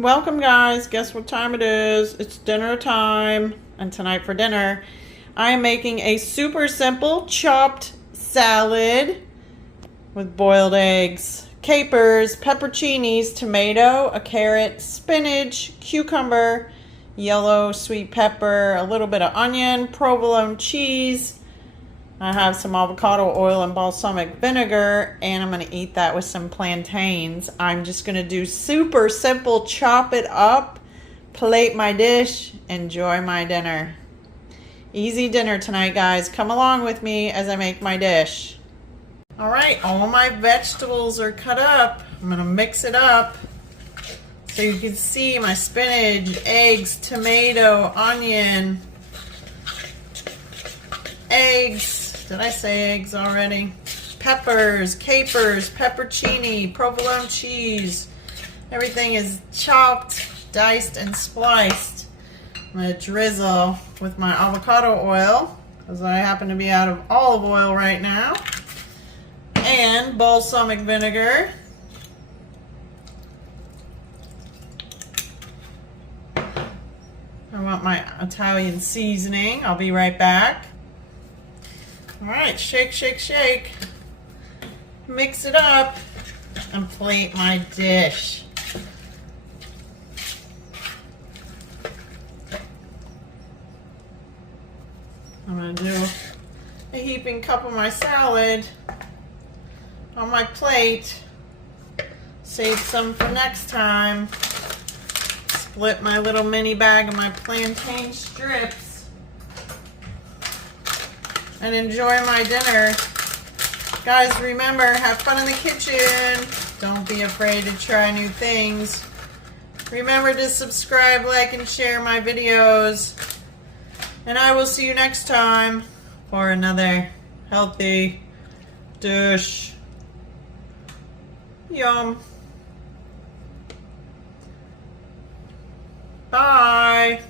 Welcome guys, guess what time it is? It's dinner time, and tonight for dinner I am making a super simple chopped salad with boiled eggs, capers, pepperoncinis, tomato, a carrot, spinach, cucumber, yellow sweet pepper, a little bit of onion, provolone cheese. I have some avocado oil and balsamic vinegar, and I'm going to eat that with some plantains. I'm just going to do super simple, chop it up, plate my dish, enjoy my dinner. Easy dinner tonight, guys. Come along with me as I make my dish. All right, all my vegetables are cut up. I'm going to mix it up so you can see my spinach, eggs, tomato, onion, eggs. Did I say eggs already? Peppers, capers, pepperoncini, provolone cheese. Everything is chopped, diced, and spliced. I'm going to drizzle with my avocado oil because I happen to be out of olive oil right now. And balsamic vinegar. I want my Italian seasoning. I'll be right back. All right, shake, shake, shake. Mix it up and plate my dish. I'm gonna do a heaping cup of my salad on my plate. Save some for next time. Split my little mini bag of my plantain strips and enjoy my dinner. Guys, remember, have fun in the kitchen. Don't be afraid to try new things. Remember to subscribe, like, and share my videos. And I will see you next time for another healthy dish. Yum. Bye.